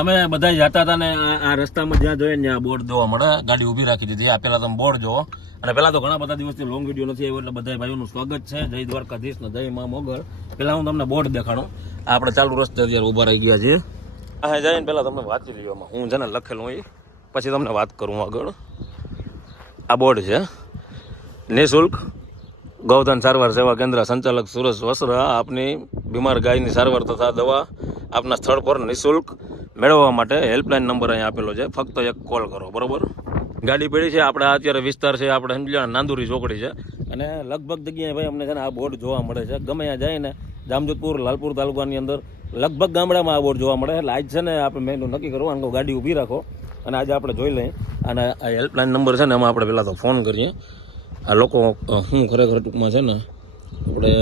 અમે બધા જતા હતા ને આ રસ્તામાં જ્યાં જોઈએ ત્યાં બોર્ડ જોવા મળે, ગાડી ઊભી રાખી દીધી. આ પેલા તમે બોર્ડ જોવો. અને પેલા તો ઘણા બધા દિવસથી લોંગ વિડીયો નથી આવ્યો, એટલે બધા ભાઈઓનું સ્વાગત છે. જય દ્વારકાધીશ ને જય મા મોગલ. પેલા હું તમને બોર્ડ દેખાડું. આપણે ચાલુ રસ્તે અત્યારે ઊભા રહી ગયા છીએ. આ જઈને પેલા તમને વાંચી લ્યો, હું છે ને લખેલું હોય પછી તમને વાત કરું આગળ. આ બોર્ડ છે, નિઃશુલ્ક ગૌધન સારવાર સેવા કેન્દ્ર સંચાલક સુરેશ વસરા આપની બીમાર ગાયની સારવાર તથા દવા આપના સ્થળ પર નિઃશુલ્ક મેળવવા માટે હેલ્પલાઇન નંબર અહીં આપેલો છે. ફક્ત એક કોલ કરો, બરોબર. ગાડી પડી છે આપણે અત્યારે વિસ્તાર છે આપણે સમજી લો નાંદુરી ચોકડી છે. અને લગભગ જગ્યાએ ભાઈ અમને છે ને આ બોર્ડ જોવા મળે છે. ગમે ત્યાં જાય ને જામજોધપુર લાલપુર તાલુકાની અંદર લગભગ ગામડામાં આ બોર્ડ જોવા મળે. એટલે આજ છે ને આપણે મેનુ નક્કી કરવાનું, ગાડી ઊભી રાખો અને આજે આપણે જોઈ લઈએ. અને આ હેલ્પલાઇન નંબર છે ને એમાં આપણે પહેલાં તો ફોન કરીએ. આ લોકો શું ખરેખર ટૂંકમાં છે ને આપણે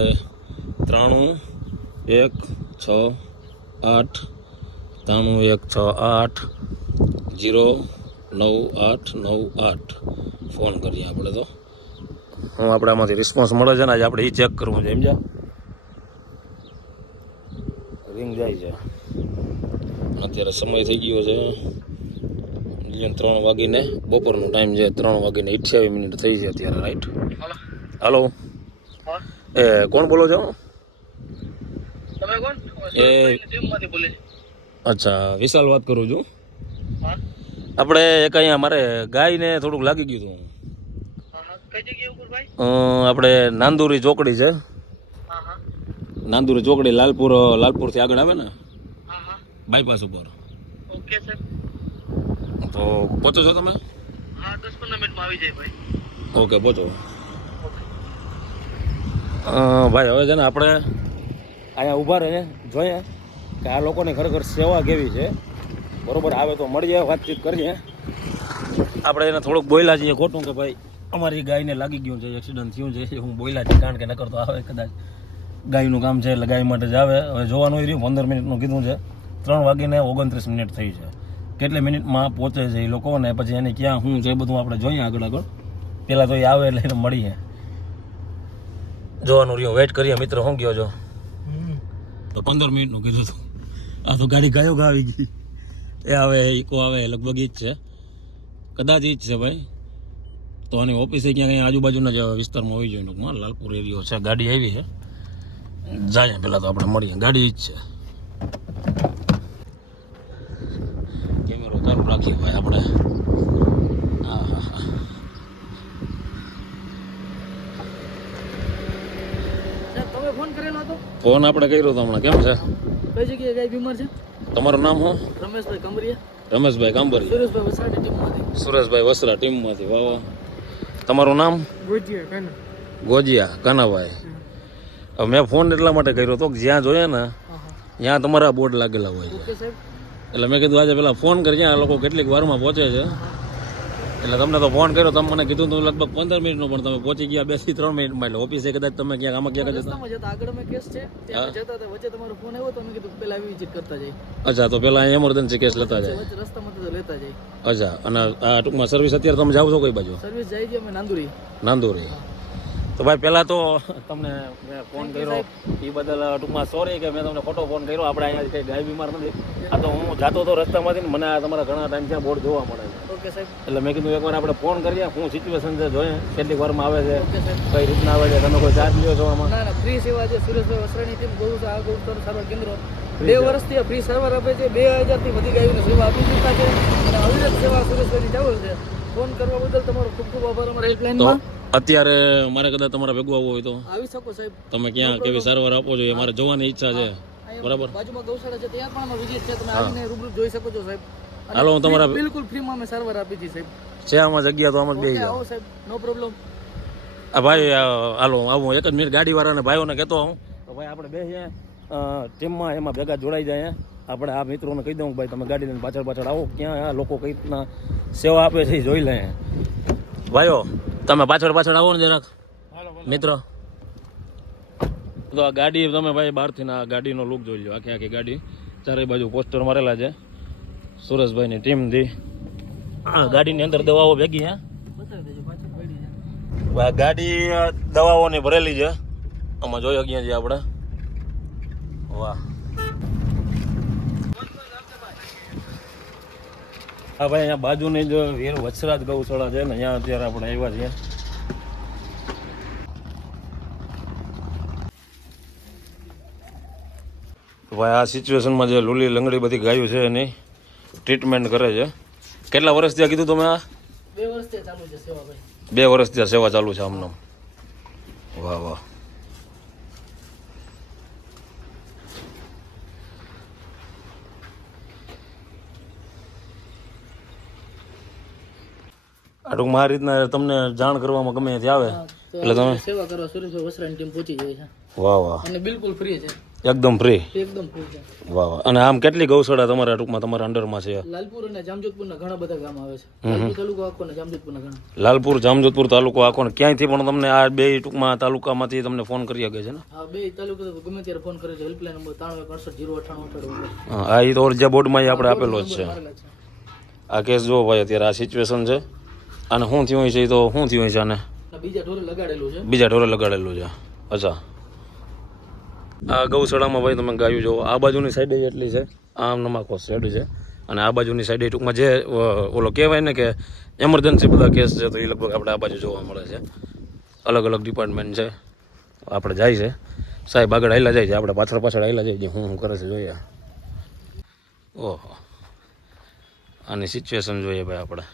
3168 09898 ફોન કરીએ આપણે. તો હું આપણે આમાંથી રિસ્પોન્સ મળે છે ને આજે આપણે એ ચેક કરવું છે. સમજ્યા? રિંગ જાય છે. અત્યારે સમય થઈ ગયો છે 3 વાગીને, બપોરનો ટાઈમ છે, 3:28 થઈ છે અત્યારે, રાઈટ? હાલો, એ કોણ બોલો છો? એ અચ્છા, વિશાલ વાત કરું છું. આપણે એક અહીંયા મારે ગાયને થોડુંક લાગી ગયું હતું. આપણે નાંદુરી ચોકડી છે, નાંદુરી ચોકડી લાલપુરથી આગળ આવે ને બાયપાસ ઉપર. તો પહોંચો છો તમે? હા, 10-15 મિનિટમાં આવી જાય ભાઈ. ઓકે, પહોંચો. ભાઈ હવે છે ને આપણે અહીંયા ઊભા રહીએ, જોઈએ કે આ લોકોની ખરેખર સેવા કેવી છે. બરોબર, આવે તો મળીએ, વાતચીત કરીએ. આપણે એને થોડુંક બોલ્યા છીએ ખોટું કે ભાઈ અમારી ગાયને લાગી ગયું છે, એક્સિડન્ટ થયું છે. હું બોલ્યા છીએ કારણ કે નકર તો આવે કદાચ ગાયનું કામ છે એટલે ગાય માટે જ આવે. હવે જોવાનું રહ્યું, 15 મિનિટનું કીધું છે, 3:29 થઈ છે. કેટલી મિનિટમાં પહોંચે છે એ લોકો ને પછી એને ક્યાં શું છે એ બધું આપણે જોઈએ આગળ. પહેલાં તો એ આવે એટલે એને મળીએ, જોવાનું રહ્યું, વેઇટ કરીએ. મિત્ર શું ગયો છો? તો 15 મિનિટનું કીધું હતું. આ તો ગાડી ગાયો આવી ગઈ. એ આવે ઇકો આવે લગભગ ઈ જ છે, કદાચ ઈ જ છે ભાઈ. તો આની ઓફિસે ક્યાં કંઈ આજુબાજુના જ વિસ્તારમાં હોવી જોઈએ. ટૂંકમાં લાલપુર એરિયો છે. ગાડી આવી છે, જાય પહેલાં તો આપણે મળીએ. ગાડી ઈ જ છે. કેમેરો ચાલુ રાખીએ ભાઈ આપણે. હા હા હા, ફોન કરેલો હતો? ફોન આપણે કર્યો હતો હમણાં. કેમ છે? કઈ જગ્યાએ ગાય બીમાર છે? તમારું નામ શું? રમેશભાઈ કાંબરિયા. રમેશભાઈ કાંબરિયા. સુરેશભાઈ વસરાની ટીમમાંથી. સુરેશભાઈ વસરા ટીમમાંથી. વાહ વાહ. તમારું નામ? ગોજિયા કાનાભાઈ. હવે મેં ફોન એટલા માટે કર્યો હતો કે જ્યાં જોઈએ ને ત્યાં તમારા બોર્ડ લાગેલા હોય છે. એટલે મેં કીધું આજે પેલા ફોન કરીએ, આ લોકો કેટલીક વારમાં પહોંચે છે. એટલે તમને તો ફોન કર્યો, તમે મને કીધું તો લગભગ 15 મિનિટનો, પણ તમે પહોંચી ગયા 2 થી 3 મિનિટમાં. એટલે ઓફિસે કદાચ તમે ક્યાંક આમાં ક્યાંક જતા આગળ અમે કેસ છે ત્યાં જતા હતા, વચ્ચે તમારો ફોન આવ્યો તો મેં કીધું પેલા વિઝિટ કરતા જાય. અચ્છા, તો પેલા એમરજન્સી કેસ લેતા જાય. રસ્તામાં તો લેતા જાય. અચ્છા, અને આ ટૂંકમાં સર્વિસ અત્યારે તમે જાઓ છો કઈ બાજુ? સર્વિસ જાય છે અમે નાંદુરી. તો ભાઈ પહેલાં તો તમને મેં ફોન કર્યો એ બદલ ટૂંકમાં સોરી કે મેં તમને ખોટો ફોન કર્યો. આપણે અહીંયા કંઈ ગાય બીમાર નથી. આ તો હું જાતો હતો રસ્તામાંથી ને મને આ તમારા ઘણા ટાઈમ ત્યાં બોર્ડ જોવા મળે છે. ઓકે સાહેબ. એટલે મેં કીધું એકવાર આપણે ફોન કરીએ, શું સિચ્યુએશન છે જોઈએ, કેટલીક વારમાં આવે છે, કઈ રીતના આવે છે, તમે કોઈ ચાર્જ લ્યો છો આમાં? ના, ફ્રી સેવા છે. સુરેશભાઈ વસરાની ટીમ ગૌચર સારવાર કેન્દ્ર 2 વર્ષથી ફ્રી સારવાર આપે છે. 2000 થી વધી ગાયોને સેવા આપી દીધા છે અને અવિરત સેવા સુરેશભાઈની ચાલુ છે. ફોન કરવા બદલ તમારો ખૂબ ખૂબ આભાર. અમારા હેલ્પલાઇનમાં અત્યારે મારે કદાચ તમારા ભેગું આવવું હોય તો આવી શકો સાહેબ. તમે ક્યાં કેવી સારવાર આપો છો એ મારે જોવાની ઈચ્છા છે. બરાબર, બાજુમાં ગૌશાળા છે, ત્યાં પણ અમારું વિઝિટ છે. તમે આવીને રૂબરૂ જોઈ શકો છો સાહેબ. હાલો, હું તમારા બિલકુલ ફ્રીમાં અમે સારવાર આપી છે સાહેબ. છે આમાં જગ્યા તો આમાં જ બેસી જાઓ સાહેબ, નો પ્રોબ્લેમ. આ ભાઈ હાલો આવું 1 જ મિનિટ ગાડીવાળાને ભાઈઓને કહેતો હું તો ભાઈ આપણે બેસીએ ટીમમાં, એમાં ભેગા જોડાઈ જાય. આપણે આ મિત્રોને કહી દઉં ભાઈ તમે ગાડી લઈને પાછળ આવો, ક્યાં આ લોકો કઈ રીતના સેવા આપે છે એ જોઈ લે. ભાઈઓ તમે પાછળ આવો ને જરાક મિત્રો. તો આ ગાડી તમે ભાઈ બહારથી ના ગાડીનો લુક જોઈ લો. આખી ગાડી ચારે બાજુ પોસ્ટર મારેલા છે સુરેશભાઈની ટીમથી. ગાડીની અંદર દવાઓ ભેગી હે, ગાડી દવાઓની ભરેલી છે. આમાં જોઈ શકીએ છીએ આપણે. વાહ, હા ભાઈ, અહીંયા બાજુની જ વીર વત્સરાજ ગૌશાળા છે ને, અહીંયા અત્યારે આપણે આવ્યા છીએ. ભાઈ આ સિચ્યુએશનમાં જે લૂલી લંગડી બધી ગાયું છે એની ટ્રીટમેન્ટ કરે છે. કેટલા વર્ષ ત્યાં કીધું તમે? આ 2 વર્ષથી ચાલુ છે સેવા ભાઈ. 2 વર્ષ ત્યાં સેવા ચાલુ છે આમનો. વાહ વાહ. આ ટૂંકમાં આ રીતના તમને જાણ કરવામાં ગમે ત્યાંથી આવે એટલે તમે સેવા કરવા સુરેશભાઈ વસરાની ટીમ પહોંચી જાય છે વાહ વાહ, અને બિલકુલ ફ્રી છે, એકદમ ફ્રી. એકદમ ફ્રી છે. વાહ વાહ. અને આમ કેટલી ગૌશાળા તમારા ટૂંકમાં તમારા અંડરમાં છે? લાલપુર અને જામજોધપુરના ઘણા બધા ગામ આવે છે. લાલપુર તાલુકો આખો અને જામજોધપુરના ઘણા. લાલપુર જામજોધપુર તાલુકો આખો ને ક્યાંયથી પણ તમને આ બે ટૂંકમાં તાલુકામાંથી તમને ફોન કરી શકે છે ને? હા, 2 તાલુકા તો ગમે ત્યારે ફોન કરે છે. હેલ્પલાઇન નંબર 93 હા, એ તો જે બોર્ડમાં આપણે આપેલો જ છે. આ કેસ જો ભાઈ અત્યારે આ સિચ્યુએશન છે. અને શું થયું હોય છે એ તો શું થયું હોય છે? આને બીજા ઢોરે લગાડેલું છે. બીજા ઢોરે લગાડેલું છે. અચ્છા. આ ગૌશાળામાં ભાઈ તમે ગાયું જો આ બાજુની સાઈડે એટલી છે, આમ નમાકો સાઈડ છે, અને આ બાજુની સાઈડે ટૂંકમાં જે ઓલો કહેવાય ને કે એમરજન્સી બધા કેસ છે તો એ લગભગ આપણે આ બાજુ જોવા મળે છે. અલગ અલગ ડિપાર્ટમેન્ટ છે. આપણે જાય છે સાહેબ આગળ હાલ્યા જાય છે, આપણે પાછળ પાછળ હાલ્યા જાય છે. શું કરે છે જોઈએ. ઓહો, આની સિચ્યુએશન જોઈએ ભાઈ આપણે.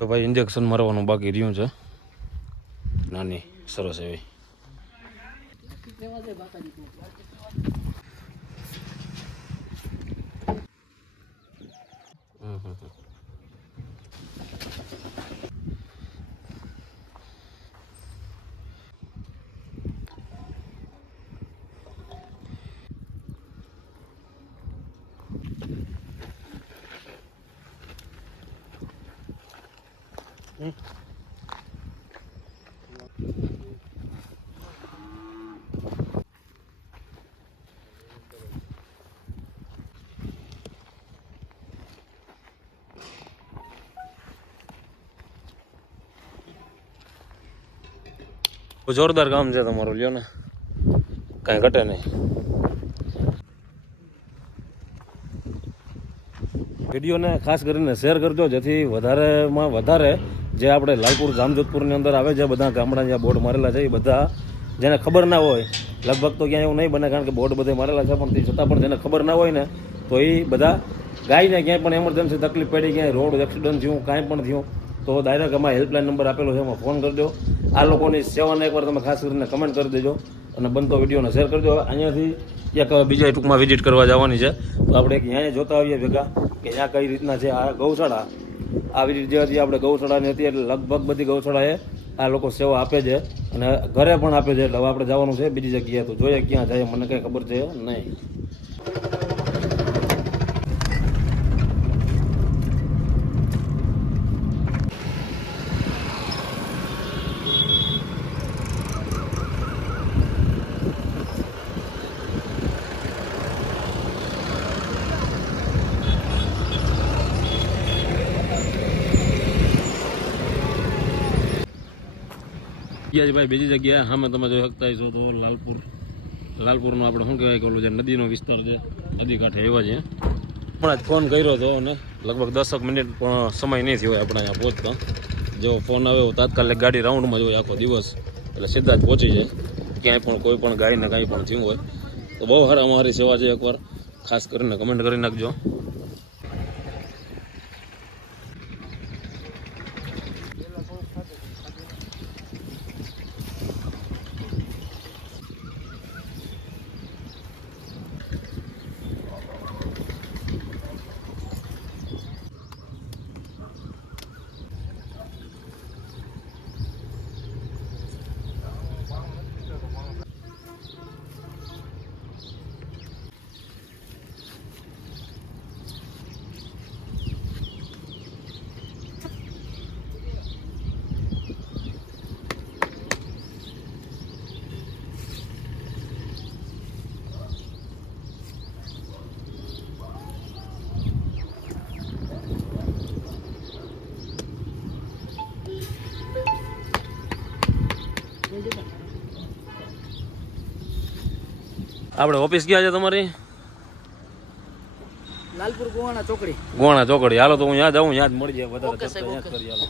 તો ભાઈ ઇન્જેક્શન મારવાનું બાકી રહ્યું છે, નાની સરસ એવી. જોરદાર કામ છે તમારું, લ્યો ને, કાંઈ ઘટે નહીં. વિડીયોને ખાસ કરીને શેર કરજો જેથી વધારેમાં વધારે જે આપણે લાલપુર જામજોધપુરની અંદર આવે છે બધા ગામડા જ્યાં બોર્ડ મારેલા છે એ બધા જેને ખબર ના હોય, લગભગ તો ક્યાંય એવું નહીં બને કારણ કે બોર્ડ બધે મારેલા છે, પણ તે છતાં પણ જેને ખબર ના હોય ને તો એ બધા ગાયને ક્યાંય પણ એમરજન્સી તકલીફ પડી, ક્યાંય રોડ એક્સિડન્ટ થયું, કાંઈ પણ થયું તો ડાયરેક્ટ અમારા હેલ્પલાઇન નંબર આપેલો છે, એમાં ફોન કરજો. આ લોકોની સેવાને એકવાર તમે ખાસ કરીને કમેન્ટ કરી દેજો અને બનતો વિડીયોને શેર કરજો. અહીંયાથી એક બીજા ટૂંકમાં વિઝિટ કરવા જવાની છે તો આપણે ક્યાંય જોતા આવીએ ભેગા કે ત્યાં કઈ રીતના છે આ ગૌશાળા. આવી રીતે જે હતી આપણે ગૌશાળાની હતી એટલે લગભગ બધી ગૌશાળાએ આ લોકો સેવા આપે છે અને ઘરે પણ આપે છે. એટલે હવે આપણે જવાનું છે બીજી જગ્યાએ, તો જોઈએ ક્યાં જાય મને કંઈ ખબર છે નહીં. ગયા ભાઈ બીજી જગ્યાએ સામે તમે જોઈ શકતા છો તો લાલપુરનો આપણે શું કહેવાય કે ઓલું જે નદીનો વિસ્તાર છે, નદી કાંઠે એવા છે. હમણાં જ ફોન કર્યો હતો અને લગભગ 10 મિનિટ પણ સમય નહીં થયો આપણે અહીંયા પહોંચતા. જેવો ફોન આવ્યો તાત્કાલિક ગાડી રાઉન્ડમાં જોઈએ આખો દિવસ એટલે સીધા જ પહોંચી જાય. ક્યાંય પણ કોઈ પણ ગાડીને કાંઈ પણ થયું હોય તો બહુ સારા અમારી સેવા છે, એકવાર ખાસ કરીને કમેન્ટ કરી નાખજો. આપણે ઓફિસ ક્યાં છે તમારી? લાલપુર ગોવાના ચોકડી. ગોણા ચોકડી. હાલો તો હું ત્યાં જાઉં, ત્યાં જ મળી જાય વધારે ઓકે સાહેબ, ચર્ચા ઓકે. ત્યાં જ કરી. હાલો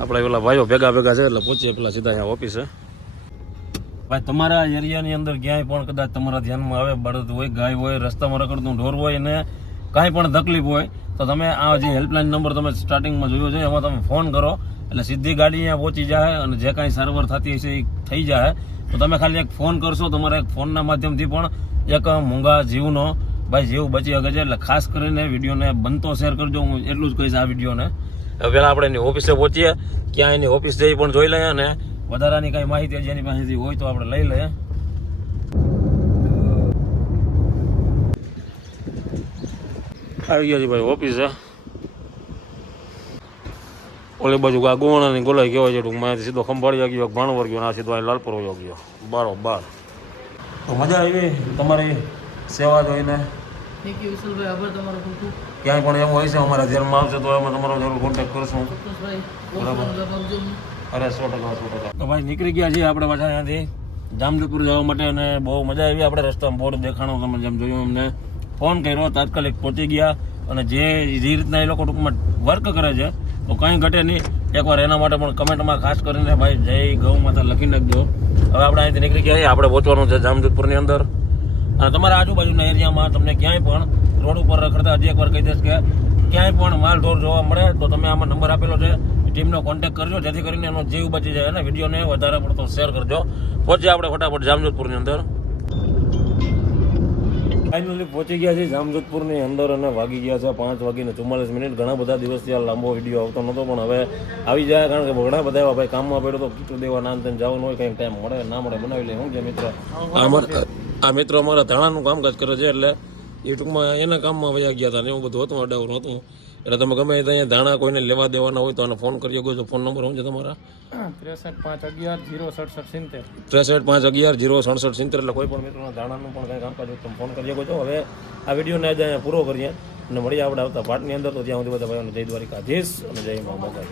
આપણે પેલા ભાઈઓ ભેગા ભેગા છે એટલે પહોંચીએ પેલા સીધા અહીંયા ઓફિસે. ભાઈ તમારા એરિયાની અંદર ક્યાંય પણ કદાચ તમારા ધ્યાનમાં આવે બળદ હોય, ગાય હોય, રસ્તામાં રખડતું ઢોર હોય અને કાંઈ પણ તકલીફ હોય તો તમે આ જે હેલ્પલાઇન નંબર તમે સ્ટાર્ટિંગમાં જોયો છે એમાં તમે ફોન કરો એટલે સીધી ગાડી અહીંયા પહોંચી જાય અને જે કાંઈ સારવાર થતી હશે એ થઈ જાય. તો તમે ખાલી એક ફોન કરશો, તમારા એક ફોનના માધ્યમથી પણ એક મૂંગા જીવનો ભાઈ જીવ બચી શકે છે. એટલે ખાસ કરીને વિડીયોને બનતો શેર કરજો. હું એટલું જ કહીશ આ વિડીયોને. હવે પહેલાં આપણે એની ઓફિસે પહોંચીએ, ક્યાં એની ઓફિસ જઈ પણ જોઈ લઈએ અને વધારાની કાંઈ માહિતી જેની પાસેથી હોય તો આપણે લઈ લઈએ. આવી ગયા છે ભાઈ ઓફિસ છે. ઓલી બાજુ આ ગોવાણાની ગોલાઈ કહેવાય છે ટૂંકમાં. સીધો ખંભાળિયા ગયો, ભાણવર ગયો, આ સીધો અહીં લાલપુર વયો ગયો બારોબાર. તો મજા આવી તમારી સેવા જોઈને. થેન્ક યુ વિશાલભાઈ, આભાર તમારો ખૂબ ખૂબ. ક્યાંય પણ એવું હોય છે અમારા ધ્યાનમાં આવશે તો અમે તમારો જરૂર કોન્ટેક્ટ કરશું. ચોક્કસભાઈ, બરાબર. આપજો. અરે 100%. તો ભાઈ નીકળી ગયા છીએ આપણે પાછા અહીંયાથી જામજોધપુર જવા માટે અને બહુ મજા આવી. આપણે રસ્તામાં બોર્ડ દેખાણો તમે જેમ જોયું અમને ફોન કર્યો, તાત્કાલિક પહોંચી ગયા. અને જે રીતના એ લોકો ટૂંકમાં વર્ક કરે છે તો કંઈ ઘટે નહીં. એકવાર એના માટે પણ કમેન્ટમાં ખાસ કરીને ભાઈ જય ગૌ માતા લખી નાખજો. હવે આપણે અહીંથી નીકળી ગયા છીએ. આપણે પહોંચવાનું છે જામજોધપુરની અંદર. અને તમારા આજુબાજુના એરિયામાં તમને ક્યાંય પણ રોડ ઉપર રખડતા હજી એકવાર કહી દઈશ કે ક્યાંય પણ માલ ઢોર જોવા મળે તો તમે આમાં નંબર આપેલો છે, ટીમનો કોન્ટેક્ટ કરજો જેથી કરીને એનો જીવ બચી જાય અને વિડીયોને વધારે પડતો શેર કરજો. પહોંચીએ આપણે ફટાફટ જામજોધપુરની અંદર. ફાઇનલી પહોંચી ગયા છે જામજોધપુરની અંદર અને વાગી ગયા છે 5:44. ઘણા બધા દિવસથી આ લાંબો વિડીયો આવતો નહોતો પણ હવે આવી જાય કારણ કે ઘણા બધા એવા ભાઈ કામમાં પડ્યો તો કીટું દેવા નામ તેમ જવાનું હોય, કંઈક ટાઈમ મળે ના મળે બનાવી લે. શું છે મિત્ર? આ મિત્રો અમારા ધાણાનું કામકાજ કરે છે એટલે એ ટૂંકમાં એના કામમાં વયા ગયા હતા ને એવું બધું હતું, અડાવર હતું. એટલે તમે ગમે ત્યાં ધાણા કોઈને લેવા દેવાના હોય તો આને ફોન કરી શકો છો. ફોન નંબર શું છે તમારા? 63 511 067 63 511 067 એટલે કોઈ પણ મિત્રોના ધાણાનું પણ કંઈ કામકાજ હોય તમે ફોન કરી શકો છો. હવે આ વિડીયોને આજે અહીંયા પૂરો કરીએ અને મળીએ આપણે આવતા પાર્ટની અંદર. તો ત્યાં સુધી બધા ભાઈઓને જય દ્વારિકાધીશ અને જય મા મોગલ.